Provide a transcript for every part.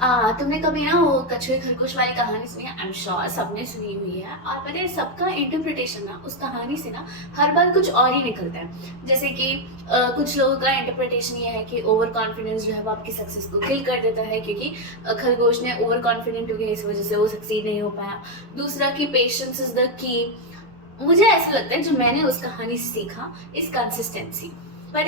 तुमने कभी ना वो कछुए खरगोश वाली कहानी सुनी है? आई एम श्योर सबने सुनी हुई है। और पता है सबका इंटरप्रिटेशन ना उस कहानी से ना हर बार कुछ और ही निकलता है। जैसे कि कुछ लोगों का इंटरप्रिटेशन ये है कि ओवर कॉन्फिडेंस जो है वो आपकी सक्सेस को किल कर देता है, क्योंकि खरगोश ने ओवर कॉन्फिडेंट हो गया, इस वजह से वो सक्सीड नहीं हो पाया। दूसरा कि पेशेंस इज द की। मुझे ऐसा लगता है जो मैंने उस कहानी से सीखा इज कंसिस्टेंसी। पर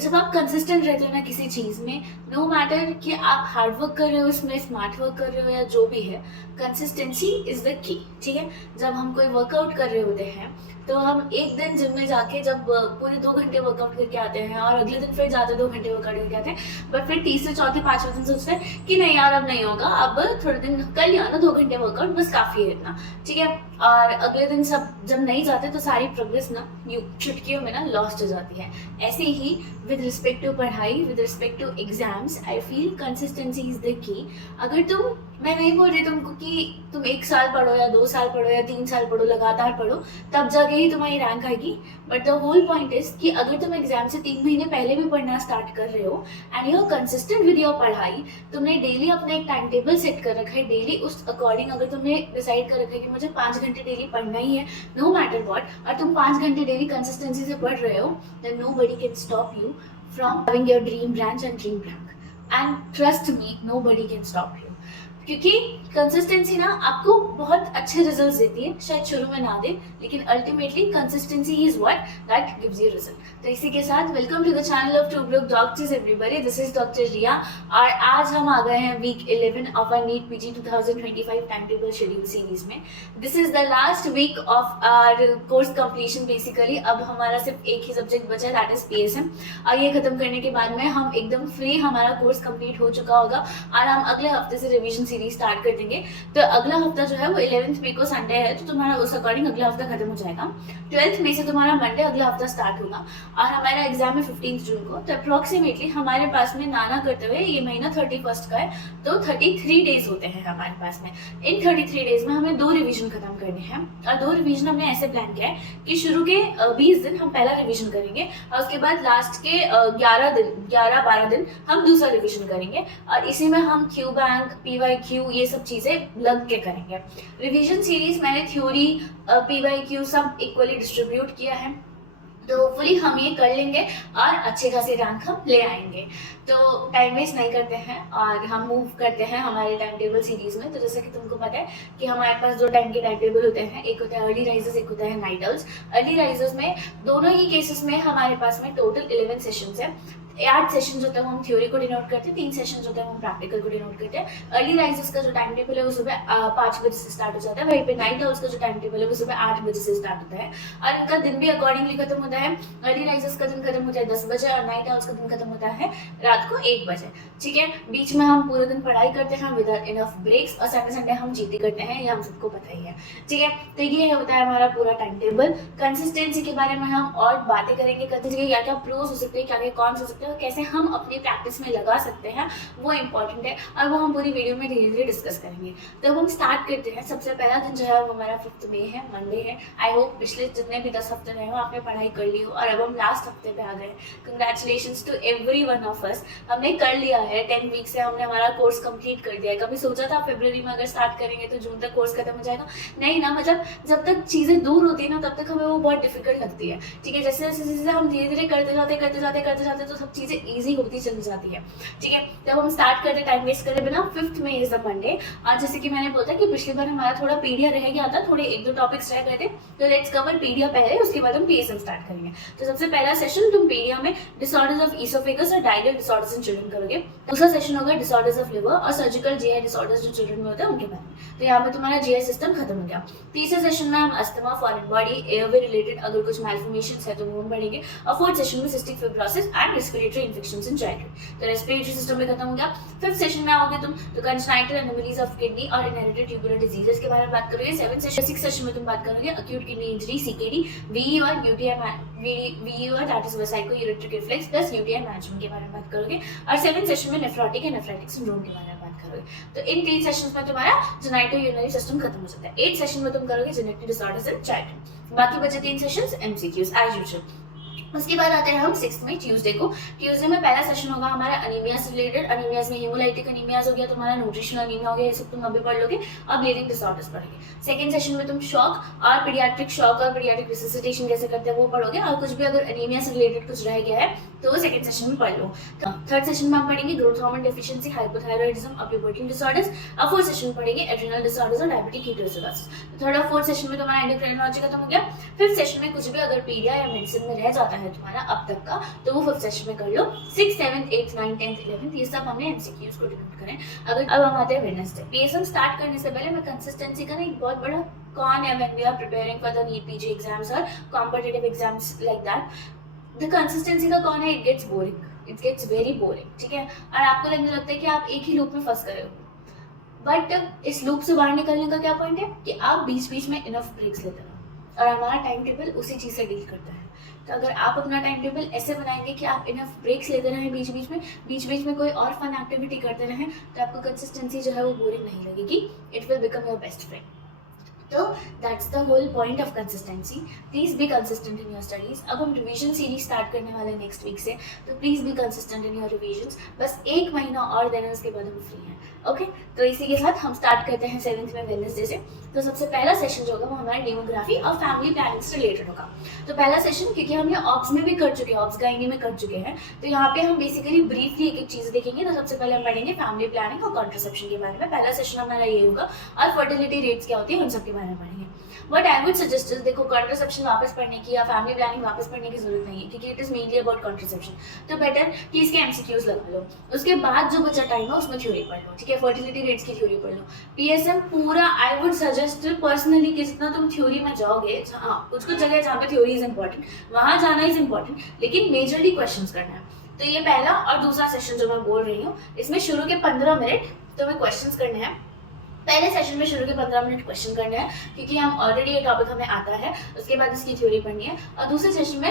जब आप कंसिस्टेंट रहते हो ना किसी चीज़ में, नो मैटर कि आप हार्ड वर्क कर रहे हो, इसमें स्मार्ट वर्क कर रहे हो या जो भी है, कंसिस्टेंसी इज द की। ठीक है, जब हम कोई वर्कआउट कर रहे होते हैं तो हम एक दिन जिम में जाके जब पूरे 2 घंटे वर्कआउट करके आते हैं और अगले दिन फिर जाते 2 घंटे वर्कआउट करके आते हैं, बट फिर तीसरे चौथे पांचवें दिन सोचते हैं कि नहीं यार अब नहीं होगा, अब थोड़े दिन कर लिया ना 2 घंटे वर्कआउट, बस काफी है इतना। ठीक है, और अगले दिन सब जब नहीं जाते तो सारी प्रोग्रेस ना यूं चुटकियों में ना लॉस्ट हो जाती है। ऐसे ही विद रिस्पेक्ट टू पढ़ाई, with respect to exams, I feel consistency is the key. अगर तुम, मैं नहीं बोल रही तुमको कि तुम 1 साल पढ़ो या 2 साल पढ़ो या 3 साल पढ़ो, लगातार पढ़ो तब जाके ही तुम्हारी रैंक आएगी, but the whole point is कि अगर तुम एग्जाम से 3 महीने पहले भी पढ़ना स्टार्ट कर रहे हो and you are consistent with your पढ़ाई, तुमने डेली अपना एक टाइम टेबल सेट कर रखा है, डेली उस अकॉर्डिंग अगर तुमने डिसाइड कर रखा है कि मुझे 5 घंटे डेली पढ़ना ही है नो मैटर वॉट, और तुम 5 घंटे डेली कंसिस्टेंसी से पढ़ रहे हो, then nobody can stop you from having your dream branch and dream rank. And trust me, nobody can stop you, क्योंकि कंसिस्टेंसी ना आपको बहुत अच्छे रिजल्ट्स देती है। शायद शुरू में ना दे, लेकिन ultimately consistency is what that gives you result. तो इसी के साथ welcome to the channel of two block doctors everybody, this is doctor Riya, और आज हम आ गए हैं week 11 of our NEET PG 2025 time table schedule series में। This is the last week of our course completion basically. अब हमारा सिर्फ एक ही सब्जेक्ट बचा है, दैट इज पीएसएम, और ये खत्म करने के बाद में हम एकदम फ्री, हमारा कोर्स कंप्लीट हो चुका होगा और हम अगले हफ्ते से रिवीजन सीरीज स्टार्ट कर देंगे। तो अगला हफ्ता जो है वो 11th मई को संडे है, तो तुम्हारा उस अकॉर्डिंग अगला हफ्ता खत्म हो जाएगा। 12th मई से तुम्हारा मंडे अगला हफ्ता स्टार्ट होगा और हमारा एग्जाम है 15 जून को। तो अप्रोक्सीमेटली हमारे पास में नाना करते हुए ये महीना 31 का है, तो 33 डेज होते हैं हमारे पास में। इन 33 डेज में हमें 2 रिवीजन खत्म करने हैं, और 2 रिवीजन हमने ऐसे प्लान किया है कि शुरू के 20 दिन हम पहला रिवीजन करेंगे और उसके बाद लास्ट के 11-12 दिन हम दूसरा रिवीजन करेंगे, और इसी में हम क्यू बैंक, PYQ, ये सब चीजें लग के करेंगे। रिवीजन सीरीज मैंने थ्योरी, PYQ सब इक्वली डिस्ट्रीब्यूट किया है, तो होपफुली हम ये कर लेंगे और अच्छे खासे रैंक हम ले आएंगे। तो टाइम वेस्ट नहीं करते हैं और हम मूव करते हैं हमारे टाइम टेबल सीरीज में। तो जैसा कि तुमको पता है कि हमारे पास 2 टाइम के टाइम टेबल होते हैं, एक होता है अर्ली राइजर्स, एक होता है नाइट आउल्स। अर्ली राइजर्स में दोनों ही केसेस में हमारे पास में टोटल 11 सेशंस है। 8 सेशन होता है वो हम थ्योरी को डिनोट करते हैं, 3 सेशन होता है वो हम प्रैक्टिकल को डिनोट करते हैं। अर्ली राइजर्स का जो टाइम टेबल है वो सुबह 5 बजे से स्टार्ट हो जाता है, वहीं पे नाइट आउल्स का जो टाइम टेबल है वो सुबह 8 बजे से स्टार्ट होता है, और इनका दिन भी अकॉर्डिंगली खत्म होता है। अर्ली राइजर्स का दिन खत्म होता है 10 बजे और नाइट आउल्स का दिन खत्म होता है रात को 1 बजे। ठीक है, बीच में हम पूरे दिन पढ़ाई करते हैं विद इनफ ब्रेक्स, और सैटरडे संडे हम जीती करते हैं, ये हम सबको पता ही है। ठीक है, तो ये होता है हमारा पूरा टाइम टेबल। कंसिस्टेंसी के बारे में हम और बातें करेंगे, कंसिस्टेंसी क्या क्या प्रोस हो सकते हैं, क्या क्या कॉन्स हो सकते हैं, कैसे हम अपनी प्रैक्टिस में लगा सकते हैं, वो इंपॉर्टेंट है, और वो हम पूरी वीडियो में धीरे धीरे डिस्कस करेंगे। तो अब हम स्टार्ट करते हैं। सबसे पहला दिन जो है वो हमारा 5 मई है, मंडे है। आई होप पिछले जितने भी 10 हफ्ते रहे हो आपने पढ़ाई कर ली हो, और अब हम लास्ट हफ्ते पे आ गए। Congratulations to every one of us, हमने कर लिया है। 10 वीक से हमने हमारा कोर्स कंप्लीट कर दिया है। कभी सोचा था फरवरी में अगर स्टार्ट करेंगे तो जून तक कोर्स खत्म हो जाएगा? नहीं ना, मतलब जब तक चीज़ें दूर होती है ना तब तक हमें वो बहुत डिफिकल्ट लगती है। ठीक है, जैसे जैसे हम धीरे धीरे करते जाते तो सब चीज़ें ईजी होती चली जाती है। ठीक है, जब हम स्टार्ट करते टाइम वेस्ट करे बिना, 5 मई इज द मंडे। आज जैसे कि मैंने बोला कि पिछली बार हमारा थोड़ा पीडिया रह गया था, थोड़े 1-2 टॉपिक्स रह गए थे, तो लेट्स कवर पीडिया पहले, उसके बाद हम पीएसएम स्टार्ट करेंगे। तो सबसे पहला सेशन तुम पीडिया में डिसऑर्डर्स ऑफ ईसोफेगस और डायरियल डिसऑर्डर्स इन चिल्ड्रन करोगे। दूसरा सेशन होगा डिसऑर्डर्स ऑफ लिवर और सर्जिकल जीआई डिसऑर्डर्स जो चिल्ड्रन में होते हैं उनके बारे में। तो यहाँ पे तुम्हारा जीआई सिस्टम खत्म हो गया। तीसरे सेशन में हम asthma, foreign body, airway related अगर कुछ मैल्फॉर्मेशंस है तो वो बढ़ेंगे, और 4th सेशन में cystic fibrosis and respiratory infections in childhood, तो रेस्पिरेटरी सिस्टम में खत्म हो गया। 5th सेशन में आओगे तुम तो कंजनाइटल एनोमलीज ऑफ किडनी और इनहेरिटेड ट्यूबुलर डिजीजेस के बारे में बात करोगे। 6th सेशन में तुम बात करोगे acute kidney injury, CKD, VER, VER that is vesicoureteric reflux plus UTI management के बारे में बात करोगे, और 7th सेशन में नेफ्रोटिक एंड नेफ्राइटिक सिंड्रोम के बारे में बात करोगे। तो इन 3 सेशंस में तुम्हारा जेनिटो यूरिनरी सिस्टम खत्म हो जाता है। 8th सेशन में तुम करोगे जेनेटिक डिसऑर्डर्स इन चाइल्डहुड। बाकी बचे 3 सेशंस MCQs एज यूजुअल। उसके बाद आते हैं हम 6th में ट्यूसडे को। ट्यूसडे में पहला सेशन होगा हमारा अनीमिया से रिलेटेड। अनीमियाज में हेमोलाइटिक अनीमियाज हो गया, तुम्हारा न्यूट्रिशनल अनीमिया हो गया, ये सब तुम अभी पढ़ लोगे। अब ब्लीडिंग डिसऑर्डर्स पढ़ेंगे। सेकंड सेशन में तुम शॉक और पीडियाट्रिक शॉक और पीडियाट्रिक रिससिटेशन कैसे करते हैं वो पढ़ोगे, और कुछ भी अगर अनीमिया से रिलेटेड कुछ रह गया है तो वो सेकंड सेशन में पढ़ लो। थर्ड सेशन में हम पढ़ेंगे ग्रोथ हार्मोन डेफिशिएंसी, हाइपोथायरॉइडिज्म और प्यूबर्टी डिसऑर्डर्स। अब फोर्थ सेशन में पढ़ेंगे एड्रिनल डिसऑर्डर्स और डायबिटिक कीटोसिडोसिस। थर्ड और फोर्थ सेशन में तुम्हारा एंडोक्राइनोलॉजी खत्म हो गया। फिफ्थ सेशन में कुछ भी अगर पीडिया या मेडिसिन में रह जाता है तुम्हारा अब तक का, तो वो फिफ्थ सेशन में कर लो। 6th 7th 8th 9th 10th 11th ये सब हमने एमसीक्यूज को डिनोट करें। अगर अब हम आते हैं वेडनेसडे। पीएसएम स्टार्ट करने से पहले मैं कंसिस्टेंसी का ना एक बहुत बड़ा कॉन है when we are preparing for the NEET PG exams और competitive exams like that. The consistency का कॉन है, it gets boring, it gets very boring, ठीक है। और आपको लगने लगता है कि आप एक ही लूप में फंस गए हो, बट इस लूप से बाहर निकलने का क्या पॉइंट है कि आप बीच बीच में इनफ ब्रेक्स लेते रहो, और हमारा टाइम टेबल उसी चीज़ से डील करता है। तो अगर आप अपना टाइम टेबल ऐसे बनाएंगे कि आप इनफ ब्रेक्स लेते रहें, बीच बीच में कोई और फन एक्टिविटी करते रहें, तो आपको कंसिस्टेंसी जो है वो बोरिंग नहीं लगेगी, it will become your best friend. तो that's the whole point of consistency. Please be consistent in your studies. अब हम रिवीजन सीरीज स्टार्ट करने वाले हैं नेक्स्ट वीक से, तो please be consistent in your revision. बस 1 महीना और देना, उसके बाद हम फ्री हैं। ओके, तो इसी के साथ हम स्टार्ट करते हैं 7th में वेडनेसडे से। तो सबसे पहला सेशन जो होगा वो हमारा डेमोग्राफी और फैमिली प्लानिंग से रिलेटेड होगा। तो पहला सेशन, क्योंकि हम ये ऑप्स में भी कर चुके हैं, ऑप्स गाइनी में कर चुके हैं, तो यहाँ पे हम बेसिकली ब्रीफली एक एक चीज देखेंगे। तो सबसे पहले हम पढ़ेंगे फैमिली प्लानिंग और कॉन्ट्रासेप्शन के बारे में, पहला सेशन हमारा ये होगा। और फर्टिलिटी रेट्स क्या होती है उन सब के बारे में पढ़ेंगे। बट आई वुड सजेस्ट, देखो कॉन्ट्रासेप्शन वापस पढ़ने की या फैमिली प्लानिंग वापस पढ़ने की जरूरत नहीं है, क्योंकि it is mainly about contraception. तो बेटर कि इसके एमसीक्यूज लगा लो, उसके बाद जो बचा टाइम है उसमें थ्योरी पढ़ लो, ठीक है। फर्टिलिटी रेट्स की थ्योरी पढ़ लो। पीएसएम पूरा आई वुड सजेस्ट पर्सनली कि जितना तुम थ्योरी में जाओगे, हाँ कुछ कुछ जगह जहाँ पे थ्योरी इज इंपॉर्टेंट वहाँ जाना इज इंपॉर्टेंट, लेकिन मेजरली क्वेश्चंस करना है। तो ये पहला और दूसरा सेशन जो मैं बोल रही हूँ, इसमें शुरू के 15 मिनट तुम्हें क्वेश्चंस करने हैं। पहले सेशन में शुरू के 15 मिनट क्वेश्चन करने हैं, क्योंकि हम ऑलरेडी ये टॉपिक हमें आता है, उसके बाद इसकी थ्योरी पढ़नी है। और दूसरे सेशन में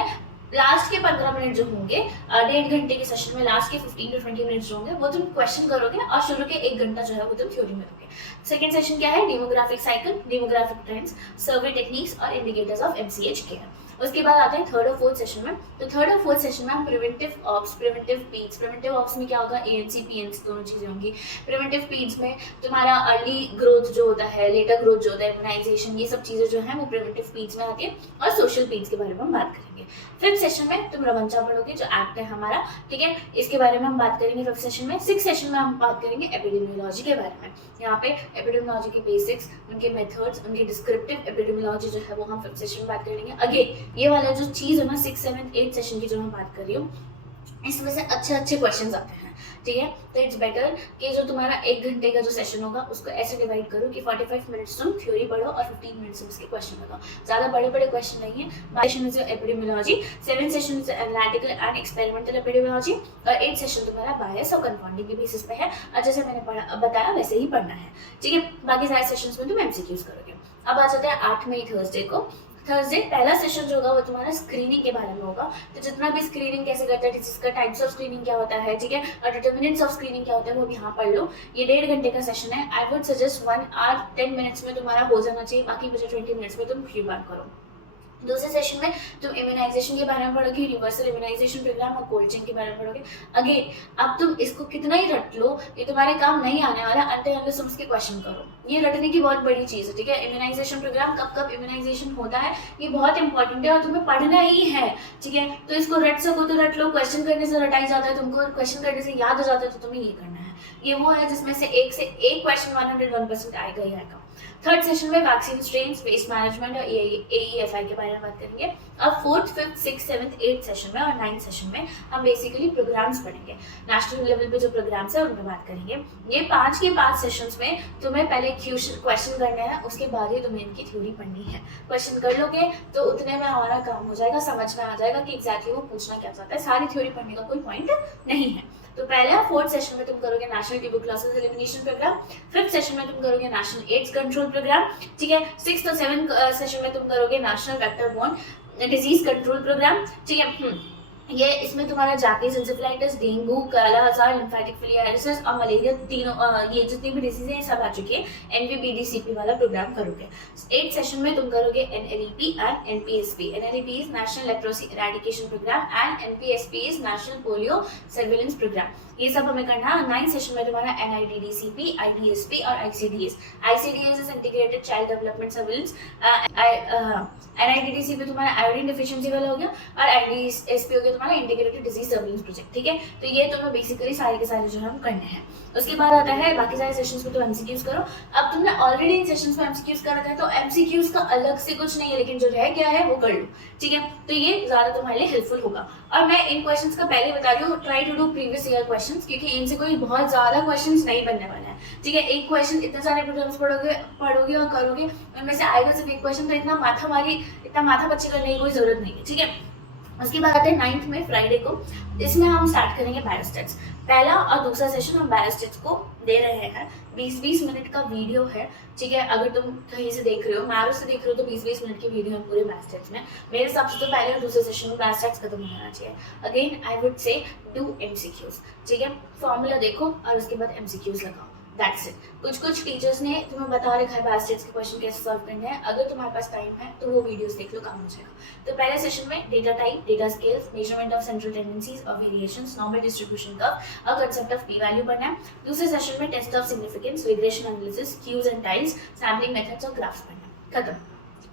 लास्ट के 15 मिनट जो होंगे, 1.5 घंटे के सेशन में लास्ट के 15 to 20 मिनट जो होंगे वो तुम क्वेश्चन करोगे, और शुरू के 1 घंटा जो है वो तुम थ्योरी में दोगे। सेकंड सेशन क्या है, डेमोग्राफिक साइकिल, डेमोग्राफिक ट्रेंड्स, सर्वे टेक्निक्स और इंडिकेटर्स ऑफ एमसीएच केयर। उसके बाद आते हैं थर्ड और फोर्थ सेशन में। तो थर्ड और फोर्थ सेशन में हम preventive ops, preventive पीड्स, preventive ops में क्या होगा, एएनसी पीएनसी दोनों चीजें होंगी। प्रिवेंटिव पीड्स में तुम्हारा अर्ली ग्रोथ जो होता है, लेटर ग्रोथ जो होता है, इम्यूनाइजेशन, ये सब चीजें जो है वो प्रिवेंटिव पीड्स में आती है। और सोशल पीड्स के बारे में हम बात करेंगे। फिफ्थ सेशन में तुम रवंचा पढ़ोगे, जो एक्ट है हमारा, ठीक है, इसके बारे में हम बात करेंगे फिफ्थ सेशन में। सिक्स सेशन में हम बात करेंगे एपिडेमियोलॉजी के बारे में। यहाँ पे एपिडेमियोलॉजी के बेसिक्स, उनके मेथड्स, उनकी डिस्क्रिप्टिव एपिडेमियोलॉजी जो है वो हम फिफ्थ सेशन में बात करेंगे। अगेन ये वाला जो चीज है ना 6th 7th 8th सेशन की जो मैं बात कर रही हूँ, इसमें से अच्छे अच्छे क्वेश्चंस आते हैं, ठीक है। तो इट्स बेटर कि जो तुम्हारा 1 घंटे का जो सेशन होगा उसको ऐसे डिवाइड करो कि 45 मिनट्स तुम थ्योरी पढ़ो और 15 मिनट्स तुम इसके क्वेश्चन लगाओ। ज़्यादा बड़े बड़े क्वेश्चन नहीं है। Session is epidemiology, 7th session is analytical and experimental epidemiology, और 8th सेशन तुम्हारा बायस और कंफाउंडिंग के बेसिस पे है, और जैसे मैंने बताया वैसे ही पढ़ना है, ठीक है। बाकी सारे सेशंस में तुम एमसीक्यूज करोगे। अब आ जाते हैं 8 मई थर्सडे को। थर्सडे पहला सेशन जो होगा वो तुम्हारा स्क्रीनिंग के बारे में होगा। तो जितना भी स्क्रीनिंग कैसे करता है, जिसका टाइप्स ऑफ स्क्रीनिंग क्या होता है, ठीक है, और डिटर्मिनेंट्स ऑफ स्क्रीनिंग क्या होता है वो भी यहाँ पढ़ लो। ये 1.5 घंटे का सेशन है। I would suggest 1 hour 10 minutes में तुम्हारा हो जाना चाहिए, बाकी बचे 20 मिनट्स में तुम फ्री बात करो। दूसरे सेशन में तुम इम्यूनाइजेशन के बारे में पढ़ोगे, यूनिवर्सल इम्यूनाइजेशन प्रोग्राम और कोल्ड चेन के बारे में पढ़ोगे। अगेन अब तुम इसको कितना ही रट लो, ये तुम्हारे काम नहीं आने वाला अंटिल अनलेस तुम इसके क्वेश्चन करो। ये रटने की बहुत बड़ी चीज़ है, ठीक है। इम्यूनाइजेशन प्रोग्राम कब कब इम्यूनाइजेशन होता है ये बहुत इंपॉर्टेंट है, और तुम्हें पढ़ना ही है, ठीक है। तो इसको रट सको तो रट लो, क्वेश्चन करने से रटाई जाता है तुमको, क्वेश्चन करने से याद हो जाता है, तो तुम्हें ये करना है। ये वो है जिसमें से एक क्वेश्चन 101% आएगा ही आएगा। थर्ड सेशन में वैक्सीन स्ट्रेन्स, वेस्ट मैनेजमेंट और AEFI के बारे में बात करेंगे। अब 4th 5th 6th 7th 8th session में और 9th सेशन में हम बेसिकली प्रोग्राम्स पढ़ेंगे। नेशनल लेवल पे जो प्रोग्राम्स है उन पर बात करेंगे। ये 5 के 5 सेशंस में तुम्हें पहले क्वेश्चन करने हैं, उसके बाद ही तुम्हें इनकी थ्योरी पढ़नी है। क्वेश्चन कर लोगे तो उतने में हमारा काम हो जाएगा, समझ में आ जाएगा कि एग्जैक्टली वो पूछना क्या चाहता है। सारी थ्योरी पढ़ने का कोई पॉइंट नहीं है। तो पहले 4th सेशन में तुम करोगे national tuberculosis elimination programme, 5th session में तुम करोगे नेशनल एड्स कंट्रोल प्रोग्राम, ठीक है। 6th और 7th सेशन में तुम करोगे national vector borne disease control programme, ठीक है। ये इसमें तुम्हारा जापानीज इंसेफेलाइटिस, डेंगू, काला आजार, लिम्फेटिक फिलियारिसिस और मलेरिया तीनों ये जितनी भी डिसीज है ये सब आ चुकी है। एनवीबीडीसीपी वाला प्रोग्राम करोगे। 8 सेशन में तुम करोगे NLEP and NPSP. NLEP is national leprosy eradication programme and NPSP is national polio surveillance programme. ये सब हमें करना है। 9 सेशन में तुम्हारा एनआईडीडीसीपी, आईडीएसपी और आईसीडीएस। ICDS is integrated child development surveillance. NIDDCP तुम्हारा आयोडीन डिफिशिएंसी वाला हो गया और आईडीएसपी हो गया तुम्हारा इंटीग्रेटेड डिजीज सर्विलेंस प्रोजेक्ट। ठीक है, तो ये तुम्हें बेसिकली सारे के सारे जो है हम करने हैं। उसके बाद आता है बाकी सारे सेशंस में तो एमसीक्यूज करो। अब तुमने ऑलरेडी इन सेशंस में एमसीक्यूज कर रखा है तो एमसीक्यूज का अलग से कुछ नहीं है, लेकिन जो रह गया है वो कर लो। ठीक है, तो ये ज्यादा तुम्हारे लिए हेल्पफुल होगा। और मैं इन क्वेश्चंस का पहले बता रही हूँ, try to do previous year questions, क्योंकि इनसे कोई बहुत ज्यादा क्वेश्चंस नहीं बनने वाले हैं। ठीक है, एक क्वेश्चन इतने सारे प्रोग्राम्स पढ़ोगे और करोगे, उनमें से आएगा सिर्फ एक क्वेश्चन, तो इतना माथा पच्ची करने की कोई जरूरत नहीं है। ठीक है, उसके बाद आते हैं 9th में फ्राइडे को। इसमें हम स्टार्ट करेंगे बायोस्टैट्स। पहला और दूसरा सेशन हम बायोस्टैट्स को दे रहे हैं। 20-20 मिनट का वीडियो है। ठीक है, अगर तुम कहीं से देख रहे हो, मैरो से देख रहे हो, तो 20-20 मिनट की वीडियो है पूरे बायोस्टैट्स में। मेरे हिसाब से तो पहले और दूसरे सेशन में बायोस्टैट्स खत्म हो जाना चाहिए। Again I would say do MCQs. ठीक है, फॉर्मूला देखो और उसके बाद एमसीक्यूज लगाओ। That's it. कुछ टीचर्स ने तुम्हें बता रखा है बायोस्टैट्स के क्वेश्चन कैसे सॉल्व करने हैं। अगर तुम्हारे पास टाइम है तो वो वीडियोस देख लो, काम हो जाएगा। तो पहले सेशन में data type, data scales, measurement of central tendencies और वेरिएशंस, नॉर्मल डिस्ट्रीब्यूशन कर्व और कांसेप्ट ऑफ पी वैल्यू पढ़ना है। दूसरे सेशन में test of significance, regression analysis, queues and tiles, sampling methods और ग्राफ्स पढ़ना। खत्म,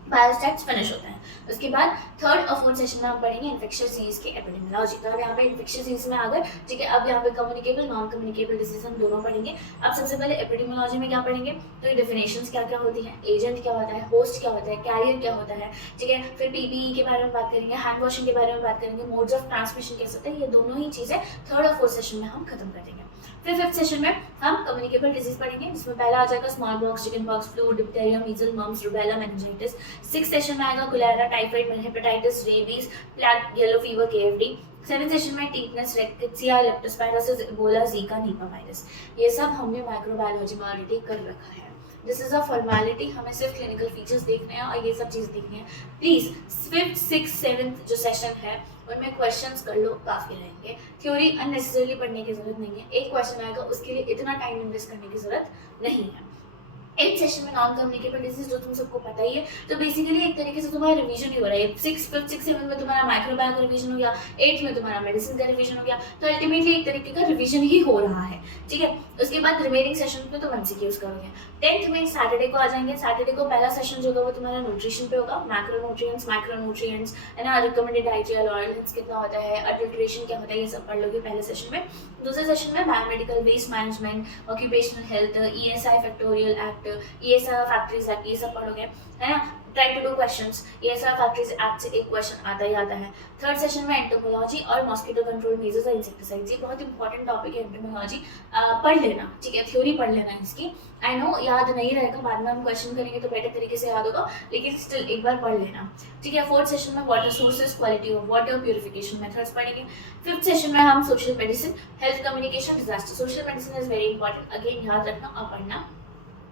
बायोस्टैट्स फिनिश होता है। उसके बाद 3rd और 4th सेशन में हम पढ़ेंगे इन्फेक्शियस डिजीज के एपिडेमियोलॉजी। तो अब यहाँ पे इन्फेक्शियस डिजीज में आ गए। ठीक है, अब यहाँ पे कम्युनिकेबल, नॉन कम्युनिकेबल डिजीज हम दोनों पढ़ेंगे। अब सबसे पहले एपिडेमियोलॉजी में क्या पढ़ेंगे, तो ये डेफिनेशंस क्या क्या होती है, एजेंट क्या होता है, होस्ट क्या होता है, कैरियर क्या होता है। ठीक है, फिर पीपीई के बारे में बात करेंगे, हैंड वॉशिंग के बारे में बात करेंगे, मोड्स ऑफ ट्रांसमिशन कैसे होते हैं। ये दोनों ही चीजें 3rd और 4th सेशन में हम खत्म कर देंगे। फिर 5th सेशन में हम कम्युनिकेबल डिजीज पढ़ेंगे, जिसमें पहला आ जाएगा small pox, chicken pox, flu, diphtheria, measles, mumps, rubella, meningitis. 6th session में आएगा cholera, typhoid, hepatitis, rabies, black yellow fever, KFD. 7th session में tetanus, rickettsia, leptospirosis, Ebola, Zika, Nipah virus. ये सब हमने माइक्रोबायोलॉजी में ऑलरेडी कर रखा है। दिस इज अ फॉर्मेलिटी, हमें सिर्फ क्लिनिकल फीचर्स देखने हैं और ये सब चीज़ देखनी है। प्लीज़ 5th, 6th, 7th जो सेशन है उनमें क्वेश्चंस कर लो, काफ़ी रहेंगे। थ्योरी अननेसेसरली पढ़ने की जरूरत नहीं है। एक क्वेश्चन आएगा, उसके लिए इतना टाइम इन्वेस्ट करने की जरूरत नहीं है। 8th सेशन में नॉन कम्युनिकेबल डिजीज, जो तुम सबको पता ही है। तो बेसिकली एक तरीके से तुम्हारा रिवीजन ही हो रहा है। 6th, 5th, 6th, 7th में तुम्हारा माइक्रोबायो का रिवीजन हो गया, 8th में तुम्हारा मेडिसिन का रिवीजन हो गया। तो अल्टीमेटली एक तरीके का रिवीजन ही हो रहा है। ठीक है, उसके बाद रिमेनिंग सेशन में तुम एमसीक्यूज करोगे। 10th में सैटरडे को आ जाएंगे। सैटरडे को पहला सेशन जो होगा वो तुम्हारा न्यूट्रिशन पे होगा, मैक्रोन्यूट्रिएंट्स, माइक्रोन्यूट्रिएंट्स है ना, रिकमेंडेड डाइटरी ऑयल्स कितना होता है, अडल्ट्रेशन क्या होता है, ये सब पढ़ लोगे पहले सेशन में। दूसरे सेशन में biomedical waste management, occupational health, ESI factorial act, ESI factories act, ये सब पढ़ोगे, है ना। Try to do questions, ESI factories act से एक क्वेश्चन आता ही आता है। 3rd सेशन में एंटोमोलॉजी और मॉस्किटो कंट्रोल मेजर्स और इंसेक्टिसाइड्स, ये बहुत इंपॉर्टेंट टॉपिक है एंटोमोलॉजी, पढ़ लेना। ठीक है, थ्योरी पढ़ लेना इसकी। आई नो याद नहीं रहेगा, बाद में हम क्वेश्चन करेंगे तो बेटर तरीके से याद होगा, लेकिन स्टिल एक बार पढ़ लेना। ठीक है, 4th सेशन में water sources, quality of water, purification methods पढ़ेंगे। 5th सेशन में हम social medicine, health communication, disaster. Social medicine is very important, again याद रखना और पढ़ना।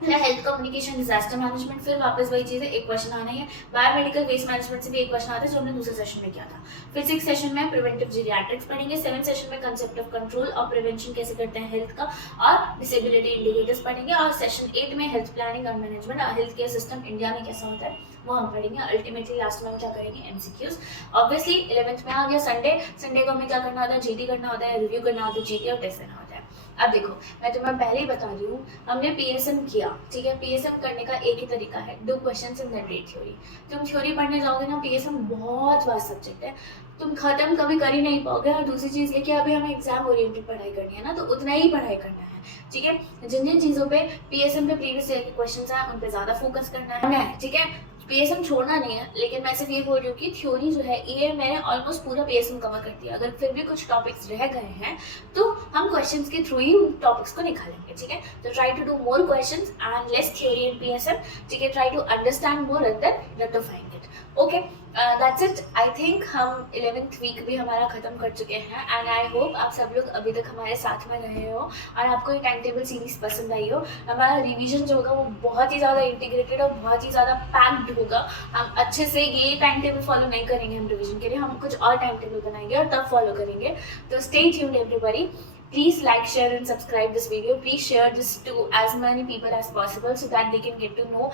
हेल्थ कम्युनिकेशन, डिजास्टर मैनेजमेंट, फिर वापस वही चीज़ है, एक क्वेश्चन आना ही है। बायोमेडिकल वेस्ट मैनेजमेंट से भी एक क्वेश्चन आता है, जो हमने दूसरे सेशन में किया था। फिर 6th सेशन में प्रिवेंटिव जीरियाट्रिक्स पढ़ेंगे। 7th सेशन में कंसेप्ट ऑफ कंट्रोल और प्रिवेंशन कैसे करते हैं हेल्थ का, और डिसेबिलिटी इंडिकेटर्स पढ़ेंगे। और सेशन 8 में हेल्थ प्लानिंग और मैनेजमेंट और हेल्थ केयर सिस्टम इंडिया में कैसा होता है वो हम पढ़ेंगे। अल्टीमेटली लास्ट में हम क्या करेंगे, एमसीक्यूज। ऑब्वियसली 11th में आ गया संडे को हमें क्या करना होता है, जीटी करना होता है, रिव्यू करना होता है जीटी और टेस्ट देना होता है। अब देखो, मैं तुम्हें पहले ही बता रही हूँ, हमने पीएसएम किया। ठीक है, पीएसएम करने का एक ही तरीका है, do questions in that read theory. तुम थ्योरी पढ़ने जाओगे ना, पीएसएम बहुत वास्ट सब्जेक्ट है, तुम खत्म कभी कर ही नहीं पाओगे। और दूसरी चीज़ ये कि अभी हमें एग्जाम ओरिएंटेड पढ़ाई करनी है ना, तो उतना ही पढ़ाई करना है। ठीक है, जिन जिन चीज़ों पे पीएसएम पे प्रीवियस ईयर के क्वेश्चन आए उन पे ज़्यादा फोकस करना है। ठीक है, पीएसएम छोड़ना नहीं है, लेकिन मैं सिर्फ ये बोल रही हूँ कि थ्योरी जो है ये मैंने ऑलमोस्ट पूरा पीएसएम कवर कर दिया। अगर फिर भी कुछ टॉपिक्स रह गए हैं तो हम क्वेश्चंस के थ्रू ही उन टॉपिक्स को निकालेंगे। ठीक है, तो try to do more questions and less theory in PSM. ठीक है, try to understand more and then rectifying it. Okay, that's it. I think हम 11th वीक भी हमारा ख़त्म कर चुके हैं एंड आई होप आप सब लोग अभी तक हमारे साथ में रहे हो और आपको ये टाइम टेबल सीरीज़ पसंद आई हो। हमारा रिवीजन जो होगा वो बहुत ही ज़्यादा इंटीग्रेटेड और बहुत ही ज़्यादा पैक्ड होगा। हम अच्छे से ये टाइम टेबल फॉलो नहीं करेंगे हम रिवीजन के लिए, हम कुछ और टाइम टेबल बनाएंगे और तब फॉलो करेंगे। तो stay tuned everybody. Please like, share and subscribe this video. Please share this to as many people as possible so that they can get to know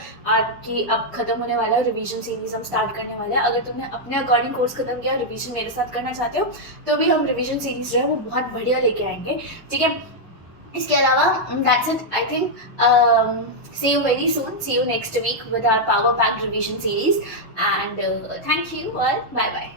कि अब खत्म होने वाला है रिवीजन सीरीज, हम स्टार्ट करने वाले हैं। अगर तुमने अपने अकॉर्डिंग कोर्स खत्म किया, रिवीजन मेरे साथ करना चाहते हो तो भी हम रिवीजन सीरीज जो है वो बहुत बढ़िया लेके आएंगे, ठीक है। इसके अलावा that's it I think. See you very soon. See you next week with our power packed revision series and thank you all. Bye bye.